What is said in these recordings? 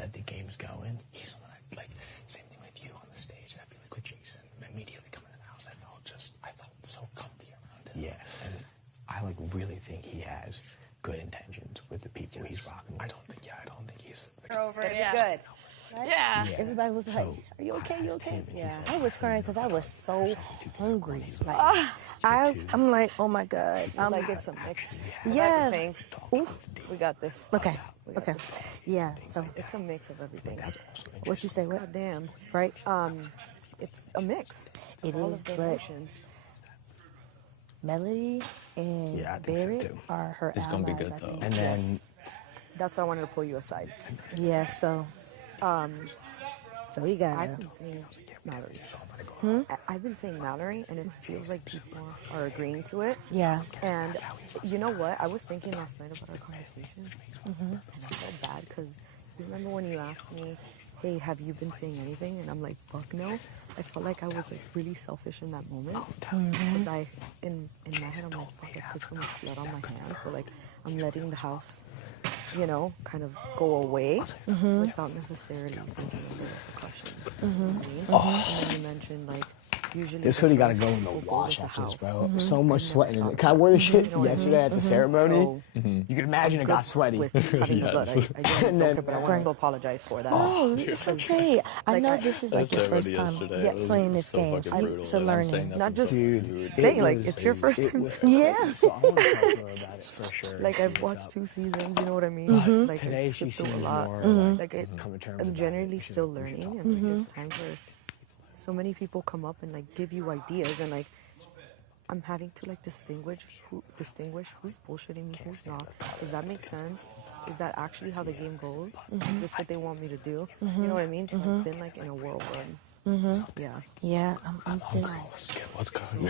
that the game's going, he's the one like, same thing with you on the stage. I feel like with Jason, immediately coming to the house, I felt so comfy around him. Yeah, and I like really think he has good intentions with the people he's rocking with. I don't think he's over it. Good. Right? Yeah. Everybody was like, "Are you okay? You okay?" Yeah. I was crying because I was so hungry. Like, I'm like, "Oh my God!" I'm Like it's a mix. Yeah. Everything. We got this. Okay. Okay. Yeah. So It's a mix of everything. what you say? What? God damn. Right? It's a mix. It All is, of the but emotions. Melody and Yeah, I think so, Barrett too. are her It's allies. gonna be good, I though. think. And then That's why I wanted to pull you aside. Yeah. So we got. I've been saying Mallory. I've been saying Mallory, and it feels like people are agreeing to it. Yeah. And you know what? I was thinking last night about our conversation, and I felt bad because you remember when you asked me, "Hey, have you been saying anything?" And I'm like, "Fuck no." I felt like I was like really selfish in that moment because I, in my head, I'm like, "Fuck, I put so much blood on my hands." So like, I'm letting the house, you know, kind of go away without necessarily thinking of the repercussions. You know what I mean? And then you mentioned like usually this the hoodie gotta first go in the people go wash with after the this, house. bro. So much sweating in it. Can I wear this shit yesterday at the ceremony? So, You can imagine it got sweaty. with having the blood. I Yes. don't care, but I wanted to apologize for that. Oh, it's okay. I know this is like That your first ceremony time yesterday was playing this so game, fucking so brutal, it's a and I'm saying learning. that Not from just someone Dude, who- saying like was- it's your first it time. was- Yeah. So I want to talk to her about it for sure. Like see I've what's watched up. 2 seasons, you know what I mean? Like Today I've she flipped through seems a lot. more Like come to terms I'm about generally it. She's still like, we should learning, talk. and it's times where so many people come up and like give you ideas, and like I'm having to like distinguish who's bullshitting me, who's not. Does that make sense? Is that actually how the game goes? Is this what they want me to do? You know what I mean? So I've been like in a whirlwind. Yeah. Yeah, I'm just. What's country?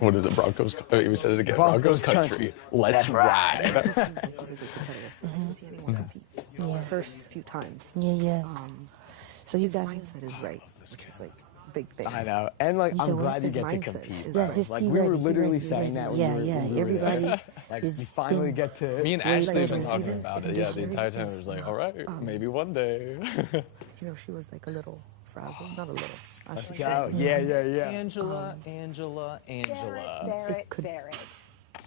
What is it? Broncos. You said it again. Broncos Broncos country. Let's ride. It seems like it was a good competitor. I didn't see anyone compete. Yeah. First few times. Yeah. So you His got. mindset is right, which is like a big thing. I know, and like You said I'm what? glad you His get to mindset compete. is bro. Yeah, his like he we ready, were he literally ready, saying that. When Yeah, we were, yeah. when we were Everybody there. Like is we finally in- get to. Me and Really, Ashley have like, been talking even about if it. the Yeah, the entire time is it was like, not, all right, maybe one day. You know, she was like a little frazzled, not a little. Let's go. Yeah. Angela. It could- Barrett.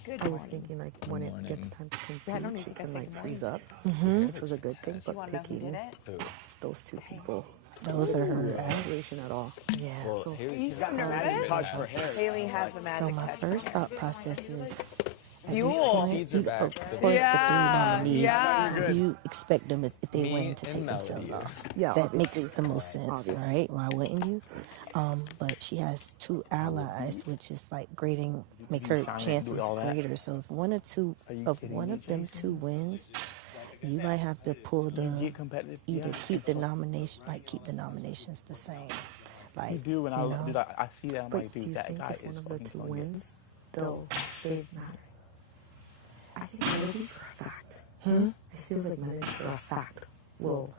Good I was morning. thinking like when it morning. gets time to Yeah, I don't compete, she think I can said like good freeze morning up, which was a good thing. You But want to know who did picking it? those 2 people, Those are her. situation at all. Yeah. So You so nervous? Touch her hair. Haley has a So magic my touch. first thought process is. At this Fuel. point, Seeds are you, back. of course, the 3 nominees, yeah. you expect them if they Me win to and take Melody. themselves off. Yeah, that makes obviously. the most sense, Obviously. right? Why wouldn't you? But she has 2 allies, which is like make her chances greater. So if one of them 2 wins, you might have to pull the either keep the nominations the same. Like You do, and you know? I see that. I'm But like, do you dude, that think guy if one is of the fucking 2 killing it. wins, they'll save Mallory? I think Melody for a fact. I feel like Melody for a fact will.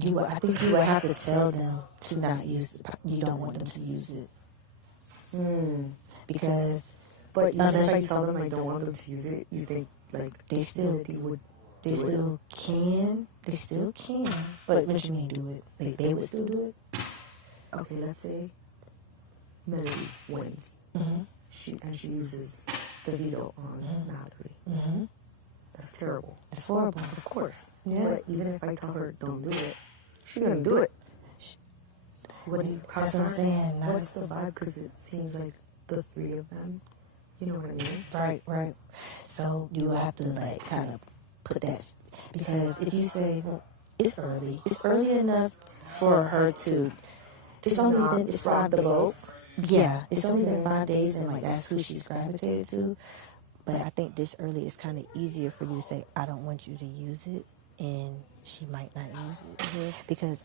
I think you would have to tell them to not use it. You don't want them to use it. Because But even Others- if I tell them I don't want them to use it, you think like they still they would. They still can. They still can. But what you mean do it? Like they would still do it? Okay, let's say Melody wins. She uses the veto on Mallory. That's terrible. It's horrible. Of course. Yeah. But even if I tell her don't do it, she's gonna do it. What do you? That's what I'm saying. What's the vibe? Because it seems like the 3 of them. You know what I mean? Right. So you will have to like kind of put that, because if you say it's early enough for her to. It's only been it's 5 days. Yeah, it's only been 5 days, and like that's who she's gravitated to. But I think this early is kind of easier for you to say, I don't want you to use it, and she might not use it. Because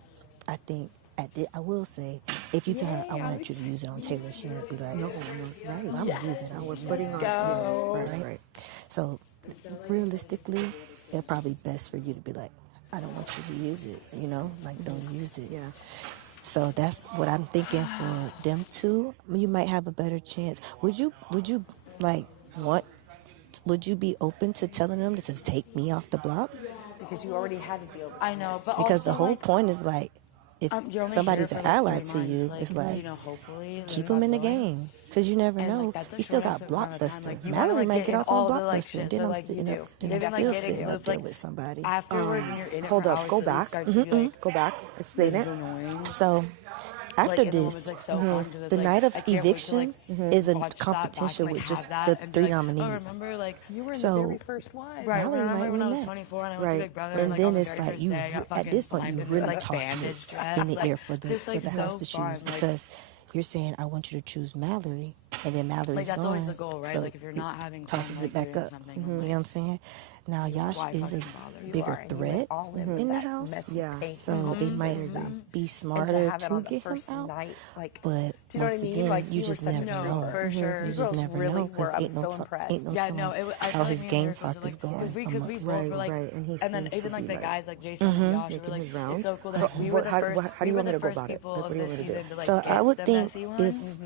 I think, I will say, if you tell her, I wanted you to use it on Taylor, she would be like, No, right. I'm going to use it on We're you. putting on. go. Right. So realistically, it's probably best for you to be like, I don't want you to use it, like don't use it. Yeah. So that's what I'm thinking for them 2. You might have a better chance. Would you like would you be open to telling them to just take me off the block? because you already had to deal with I know, but Because the also, whole like, point is like, if you're only somebody's here an for, like, ally 3 to months, you, like, it's like, you know, hopefully keep live them in the that life. game. Because you never And, know. like, that's a You still short got amount of time. Blockbuster. Like, you Mallory wanna, like, might get get in off all on the, like, Blockbuster. shit. Then So, I'm like, sitting you up, do. then They've I'm been, still like, sitting getting up there with somebody. afterward, when you're in it Hold for up, hours, go it really back. starts to be, like, Go back. Explain this it. is annoying. So after Like, in the moment, this, it's, like, so fun 'cause it's, the like, night of I can't wait to, like, eviction is a watch that back competition and, like, with just have that the and be 3 like, nominees. Oh, remember, like, You were in So- the very first one. right, Mallory remember might when I win was that. 24 and I went Right. to Big Brother, And like, then on the it's very like first you, day, I got at fucking this point, slimed you in really this, like, toss it bandage dress. in the like, air for the just, like, house so to fun, choose like, because you're saying I want you to choose Mallory, and then Mallory's like, that's gone. always the goal, right? So Like, if you're not having fun, tosses like, it back doing up. something, You know what I'm saying? Now Yash why is a fucking bother? You bigger are, and you threat went all in with in the that house. messy Yeah. paint So they might stuff. be And to smarter have it to on the get him first out. night, like, But do you know what I once mean? again, Like, you were just such a never No, know. for sure. You You just girls never really know were. because I ain't was no so ain't impressed. no Yeah, telling no, I feel how like his me and game Mira supposed talk to, is like, going because we amongst. both Right, were like, right, and he and then seems to even like be, the like, guys like Jason and Josh were making like, his rounds. it's so cool So that we were the how first. do We you were want me the to go first about it? people Like, what of do you the want me to do? season to like So get I would the think messy one.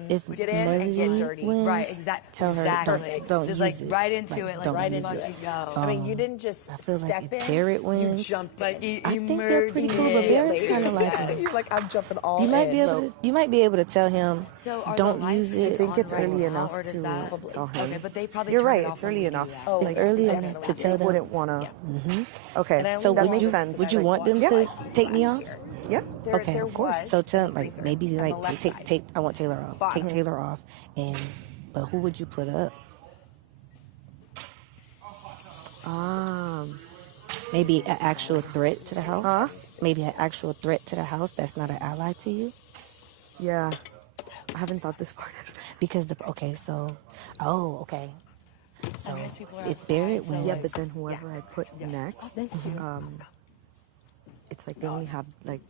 if Get in and get Leslie dirty. wins, Right, exactly. tell her Exactly. don't Just use like it. right into Like, it, like don't right use into it. it. Go. I mean, you didn't just I feel like step if in. Barrett You wins, jumped Like in. I think they're pretty cool, but Barrett's kind of like a, You're like, I'm jumping all you might in. be able to tell him So are don't the lights use it. I think it's on right early now, enough or does to that- tell him. Okay, but they probably You're turn it right. off It's when early we do enough. that. Oh, It's like, early definitely enough to do. tell They them. wouldn't want to. And Okay. I So mean, that would makes you sense. would you Like, want them watch to that take me right off? here. Yeah. Okay, there of course. was So tell a like freezer maybe on the like left take side. I want Taylor off. Bottom. Take Taylor off, but who would you put up? Maybe an actual threat to the house. Huh? Maybe an actual threat to the house that's not an ally to you. Yeah. I haven't thought this far. Because okay. So people are if Barrett wins, Yeah, but then whoever I put next, it's like they only have like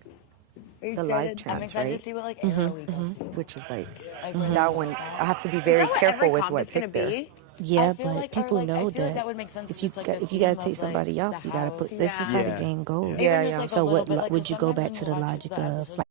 the live I'm chance, excited right? to see what like Arrow we go see. Which is like Like, where that they one. decide. I have to be very careful with what I pick there. yeah, I feel but like- or, people like, I know feel like that would make sense if if you it's, like, a if you gotta theme take of, somebody like, off, the you gotta put. house. That's just how the Yeah. game goes. Yeah, Even just, yeah. like, a So little what bit, like, would you go sometimes back when to you the watch logic the of episodes, like